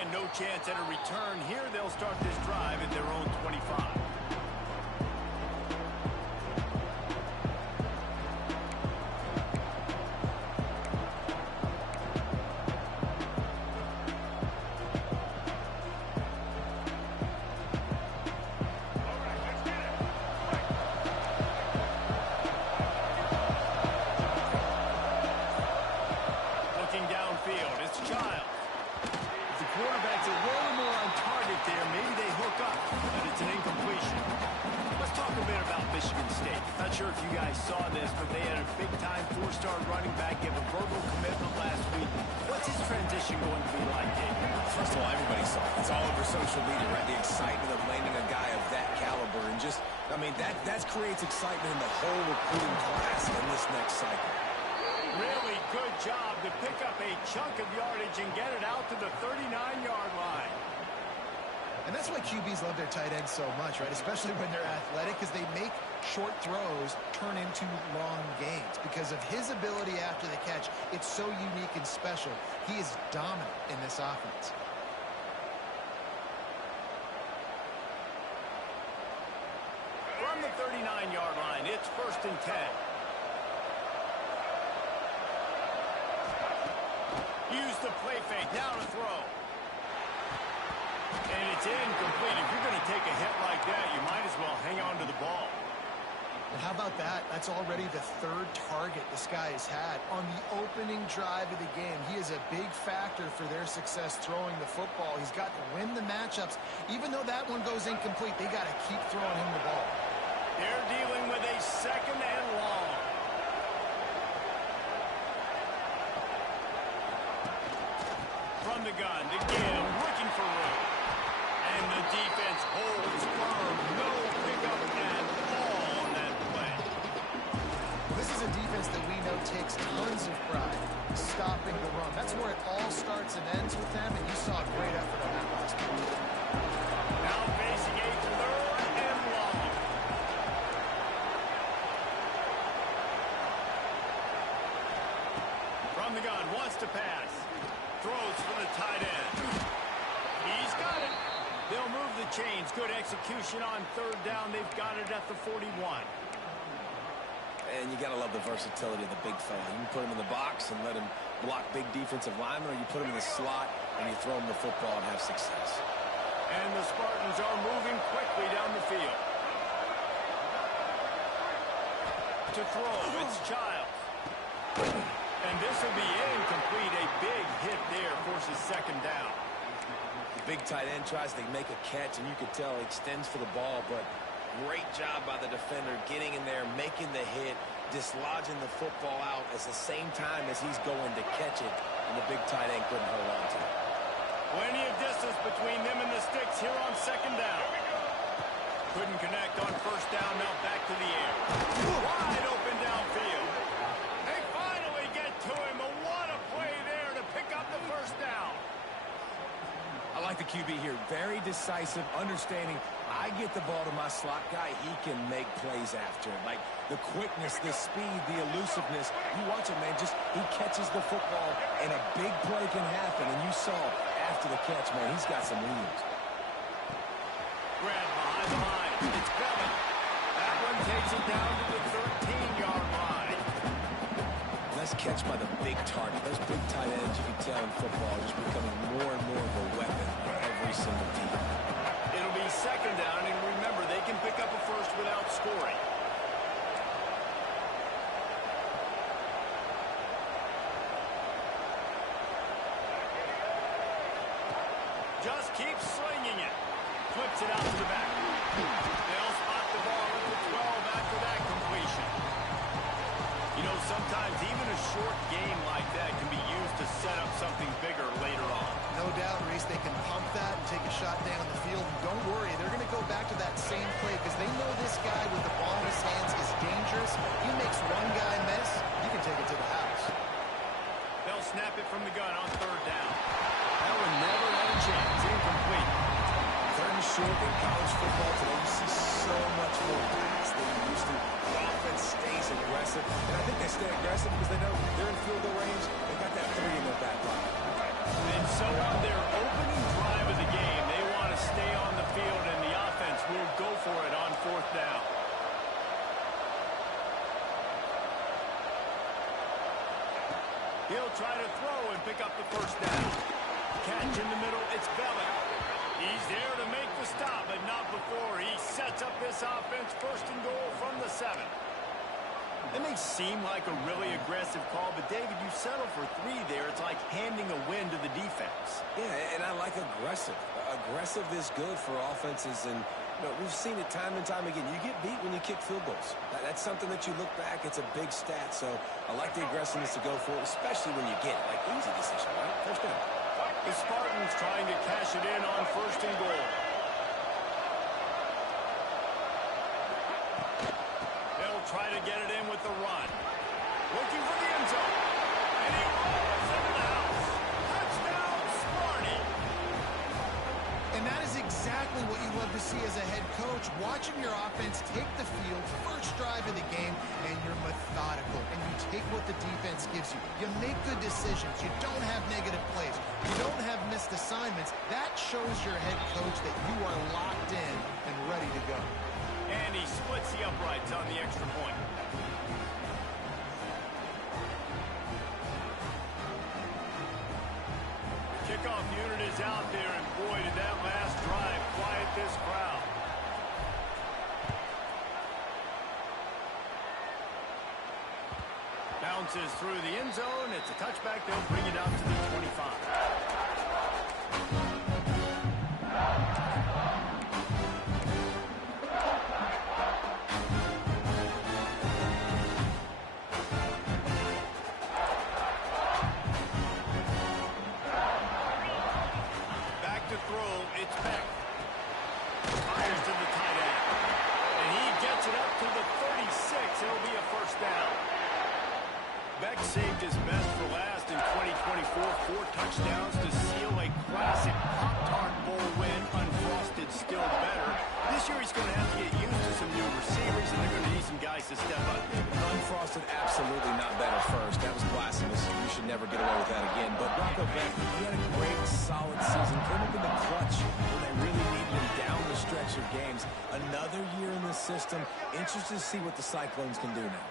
And no chance at a return here. They'll start this drive at their own 25. Creates excitement in the whole recruiting class in this next cycle. Really good job to pick up a chunk of yardage and get it out to the 39-yard line. And that's why QBs love their tight ends so much, right? Especially when they're athletic, because they make short throws turn into long gains. Because of his ability after the catch, it's so unique and special. He is dominant in this offense. From the 39-yard line, it's 1st and 10. Use the play fake, now to throw. And it's incomplete. If you're going to take a hit like that, you might as well hang on to the ball. And how about that? That's already the 3rd target this guy has had on the opening drive of the game. He is a big factor for their success throwing the football. He's got to win the matchups. Even though that one goes incomplete, they got to keep throwing him the ball. They're dealing with a 2nd and long. From the gun to Gill, looking for room. And the defense holds firm. No pickup at all on that play. This is a defense that we know takes tons of pride stopping the run. That's where it all starts and ends with them, and you saw a great effort on that last play. Now facing a 3rd and long. From the gun, wants to pass. Throws for the tight end. He's got it. They'll move the chains. Good execution on 3rd down. They've got it at the 41. And you got to love the versatility of the big fella. You can put him in the box and let him block big defensive linemen, or you put him in the slot and you throw him the football and have success. And the Spartans are moving quickly down the field. To throw, it's Childs. And this will be incomplete. A big hit there forces 2nd down. The big tight end tries to make a catch, and you could tell he extends for the ball, but great job by the defender getting in there, making the hit, dislodging the football out at the same time as he's going to catch it, and the big tight end couldn't hold on to it. Plenty of distance between them and the sticks here on 2nd down. Couldn't connect on 1st down, now back to the air. Wide open downfield. They finally get to him, but what a play there to pick up the 1st down. I like the QB here. Very decisive, understanding I get the ball to my slot guy, he can make plays after it. Like the quickness, the speed, the elusiveness. You watch it, man, just he catches the football and a big play can happen. And you saw after the catch, man, he's got some wheels. Grab behind the line. It's Bellin. That one takes it down to the 13-yard line. Nice catch by the big target. Those big tight ends, you can tell in football, are just becoming more and more of a weapon on every single team. It'll be 2nd down, and remember, they can pick up a 1st without scoring. Just keeps slinging it. Flips it out to the back. They'll spot the ball at the 12 after that completion. You know, sometimes even a short game like that can be used to set up something bigger later on. No doubt, Reese, they can pump that and take a shot down the field. And don't worry, they're going to go back to that same play because they know this guy with the ball in his hands is dangerous. He makes one guy miss, you can take it to the house. They'll snap it from the gun on 3rd down. That one never had a chance. Incomplete. 3rd and short in college football today. You see so much more pass than you used to. The offense stays aggressive. And I think they stay aggressive because they know they're in field goal range. They got that 3 in their back pocket. And so on their opening in the middle. It's Bellick. He's there to make the stop, but not before he sets up this offense. First and goal from the 7. It may seem like a really aggressive call, but David, you settle for 3 there. It's like handing a win to the defense. Yeah, and I like aggressive. Aggressive is good for offenses, and we've seen it time and time again. You get beat when you kick field goals. That's something that you look back, it's a big stat, so I like the aggressiveness to go for it, especially when you get it. Like, easy decision, right? First down. The Spartans trying to cash it in on first and goal. They'll try to get it in with the run. Looking for the end zone. And he rolls into the house. Touchdown, Sparty. And that is exactly what you love to see as a head coach, watching your offense take the field, first drive of the game, and you're methodical, and you take what the defense gives you. You make good decisions. You don't have negative plays. You don't have missed assignments. That shows your head coach that you are locked in and ready to go. And he splits the uprights on the extra point. Kickoff unit is out there, and boy, did that last drive quiet this crowd. Bounces through the end zone. It's a touchback. They'll bring it out to the 25. Saved his best for last in 2024. 4 touchdowns to seal a classic Pop-Tart Bowl win. Unfrosted, still better. This year he's going to have to get used to some new receivers, and they're going to need some guys to step up. Unfrosted, absolutely not better first. That was blasphemous. You should never get away with that again. But Rocco Beck, he had a great, solid season. Came up in the clutch when they really needed him down the stretch of games. Another year in the system. Interested to see what the Cyclones can do now.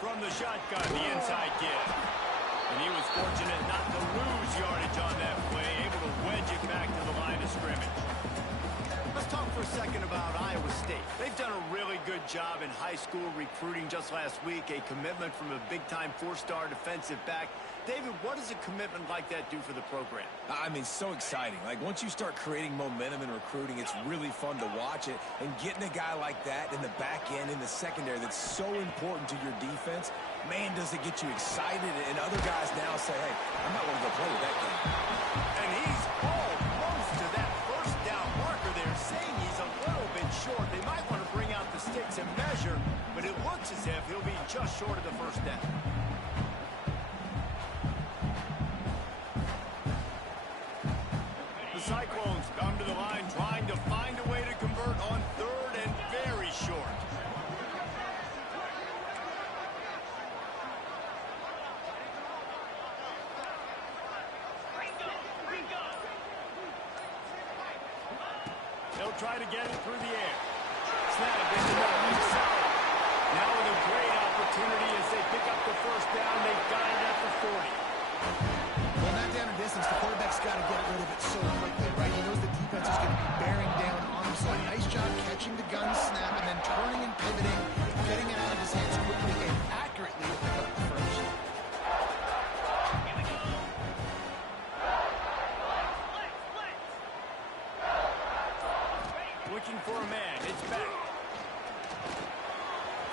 From the shotgun, the inside give. And he was fortunate not to lose yardage on that play, able to wedge it back to the line of scrimmage. Let's talk for a second about Iowa State. They've done a really good job in high school recruiting just last week, a commitment from a big-time 4-star defensive back. David, what does a commitment like that do for the program? I mean, so exciting. Like, once you start creating momentum in recruiting, it's really fun to watch it. And getting a guy like that in the back end, in the secondary, that's so important to your defense, man, does it get you excited. And other guys now say, hey, I'm not going to go play with that guy. And he's almost to that first down marker there, saying he's a little bit short. They might want to bring out the sticks and measure, but it looks as if he'll be just short of the first down. Cyclones come to the line trying to find a way to convert on 3rd and very short. They'll try to get it through the air. Snap in the middle inside. Now with a great opportunity as they pick up the first down. They've got it at the 40. Well, not down a distance. The quarterback's got to get rid of it so quickly, right? He knows the defense is going to be bearing down on him. So a nice job catching the gun snap and then turning and pivoting, getting it out of his hands quickly and accurately to pick up the first. Looking for a man. It's back.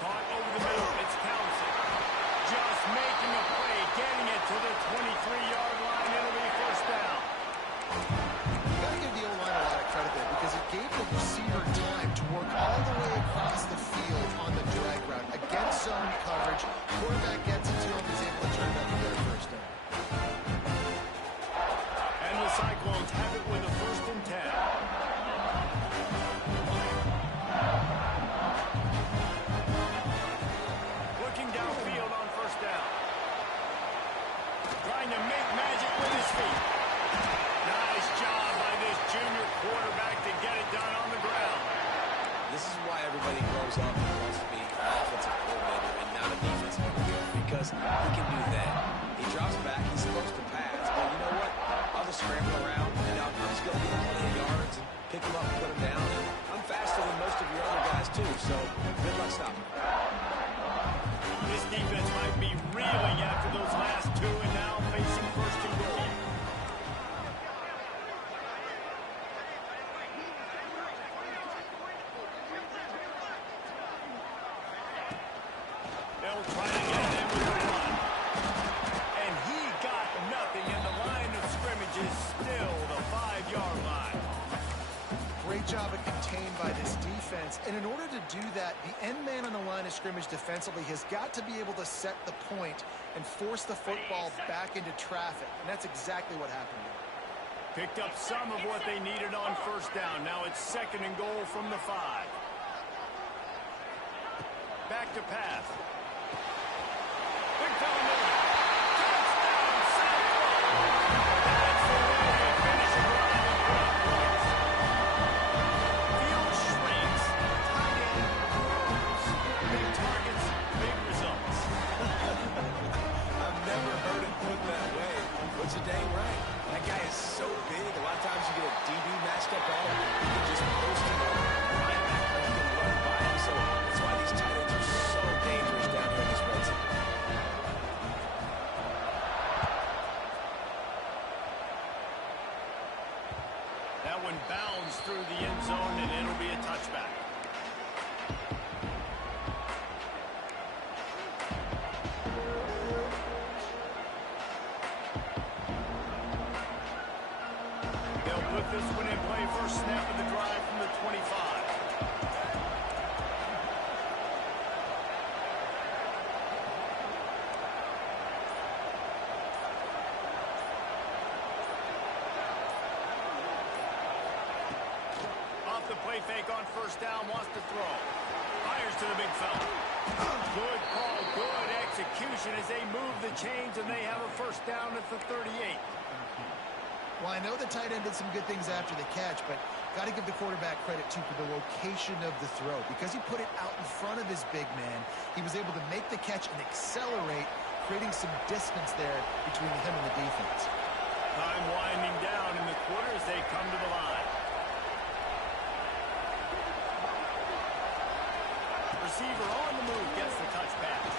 Caught over the middle. It's Townsend. Just making a play, getting it to the 23-yard line. It'll be first down. You got to give the O-line a lot of credit there because it gave the receiver time to work all the way across the field on the drag route against zone coverage. Quarterback gets it to him, is able to turn it up and get a first down. And the Cyclones have it with a 1st and 10. Downfield on first down. Trying to make magic with his feet. Nice job by this junior quarterback to get it done on the ground. This is why everybody grows up and wants to be an offensive coordinator and not a defensive coordinator, because he can do that. He scramble around. I'm just going to give him plenty of yards and pick him up and put him down. And I'm faster than most of your other guys, too, so good luck stopping. This defense might be reeling after those last two and now facing first and goal. They'll try to get him with the run. And he got nothing, and the line of scrimmage is still the 5-yard line. Great job of contained by this defense. And in order to do that, the end man on the line of scrimmage defensively has got to be able to set the point and force the football back into traffic. And that's exactly what happened here. Picked up some of what they needed on first down. Now it's second and goal from the 5. Back to pass. Big fella moving. Touchdown, Southpaw. That's the way they finish a drive and put up points. Field shrinks. Tight end grows. Big targets, big results. I've never heard it put that way, but you're dang right. That guy is so big. A lot of times you get a DB matched up on him. You can just post him up. Linebacker, you can run by him. So that's why these tight ends are so dangerous down here in this red zone. That one bounds through the end zone, and it'll be a touchback. They'll put this one in play. First snap of the drive from the 25. Off the play fake on first down, wants to throw. Fires to the big fella. Good call, good execution as they move the chains, and they have a first down at the 38. Well, I know the tight end did some good things after the catch, but got to give the quarterback credit, too, for the location of the throw. Because he put it out in front of his big man, he was able to make the catch and accelerate, creating some distance there between him and the defense. Time winding down in the quarter as they come to the line. Receiver on the move gets the touch pass.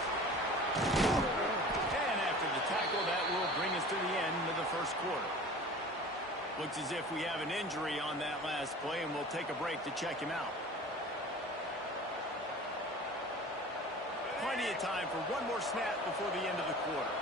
And after the tackle, that will bring us to the end of the first quarter. Looks as if we have an injury on that last play, and we'll take a break to check him out. Plenty of time for one more snap before the end of the quarter.